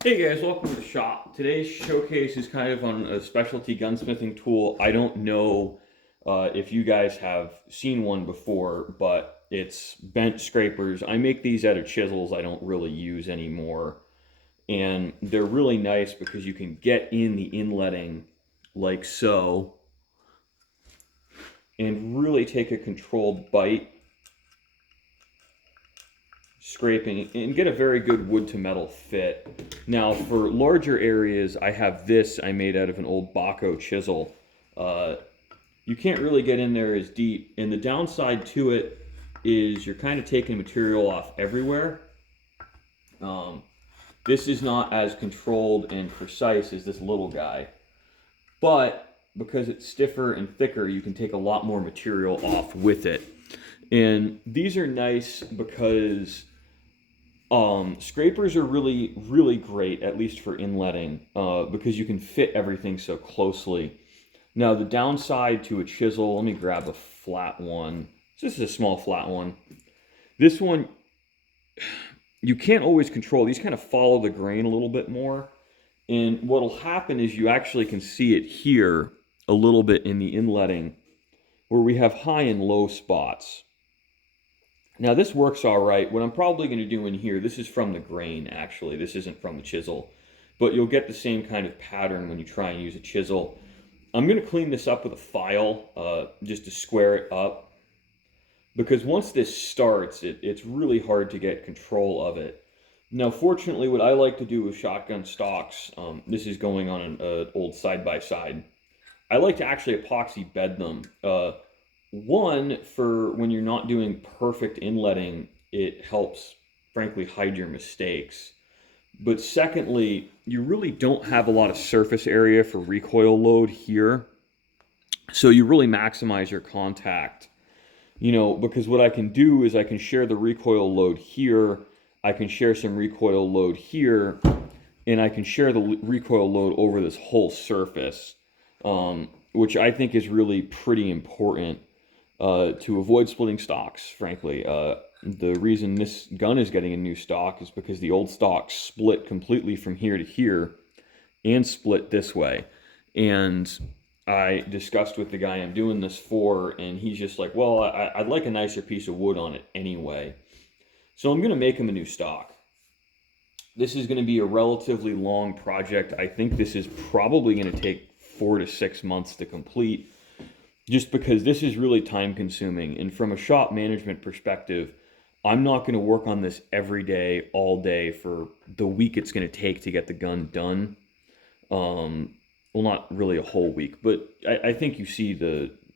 Hey guys, welcome to the shop. Today's showcase is kind of on a specialty gunsmithing tool. I don't know if you guys have seen one before, but it's bent scrapers. I make these out of chisels I don't really use anymore. And they're really nice because you can get in the inletting like so and really take a controlled bite scraping and get a very good wood to metal fit. Now for larger areas, I have this I made out of an old Baco chisel. Uh, you can't really get in there as deep, and the downside to it is you're kind of taking material off everywhere. Um, this is not as controlled and precise as this little guy, but because it's stiffer and thicker, you can take a lot more material off with it. And these are nice because scrapers are really, really great, at least for inletting, because you can fit everything so closely. Now, the downside to a chisel, let me grab a flat one. This is a small flat one. This one, you can't always control. These kind of follow the grain a little bit more. And what'll happen is you actually can see it here a little bit in the inletting where we have high and low spots. Now this works all right. What I'm probably going to do in here, this is from the grain actually, this isn't from the chisel, but you'll get the same kind of pattern when you try and use a chisel. I'm going to clean this up with a file just to square it up, because once this starts, it's really hard to get control of it. Now fortunately what I like to do with shotgun stocks, this is going on an old side-by-side, I like to actually epoxy bed them. One, for when you're not doing perfect inletting, it helps, frankly, hide your mistakes. But secondly, you really don't have a lot of surface area for recoil load here. So you really maximize your contact. Because what I can do is I can share the recoil load here, I can share some recoil load here, and I can share the recoil load over this whole surface, which I think is really pretty important to avoid splitting stocks, frankly. The reason this gun is getting a new stock is because the old stock split completely from here to here and split this way. And I discussed with the guy I'm doing this for, and he's just like, well, I'd like a nicer piece of wood on it anyway. So I'm going to make him a new stock. This is going to be a relatively long project. I think this is probably going to take 4 to 6 months to complete, just because this is really time consuming. And from a shop management perspective, I'm not going to work on this every day, all day for the week it's going to take to get the gun done. Well, not really a whole week, but I think you see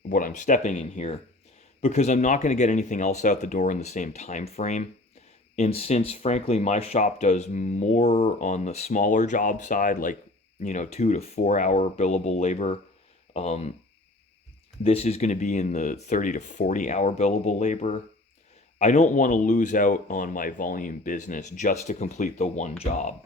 what I'm stepping in here, because I'm not going to get anything else out the door in the same time frame. And since, frankly, my shop does more on the smaller job side, like 2 to 4 hour billable labor, um, this is going to be in the 30 to 40 hour billable labor. I don't want to lose out on my volume business just to complete the one job.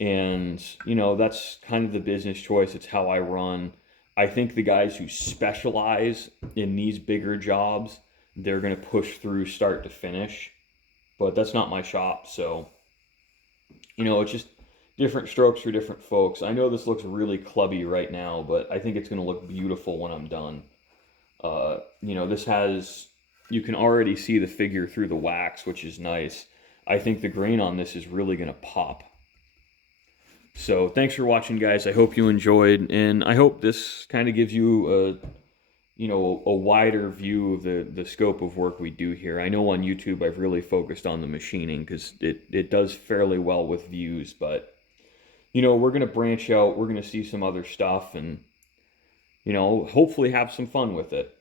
And, that's kind of the business choice. It's how I run. I think the guys who specialize in these bigger jobs, they're going to push through start to finish. But that's not my shop. So, it's just different strokes for different folks. I know this looks really clubby right now, but I think it's going to look beautiful when I'm done. This has, you can already see the figure through the wax, which is nice. I think the grain on this is really going to pop. So thanks for watching, guys. I hope you enjoyed, and I hope this kind of gives you a wider view of the scope of work we do here. I know on YouTube I've really focused on the machining because it does fairly well with views, but we're going to branch out. We're going to see some other stuff and hopefully have some fun with it.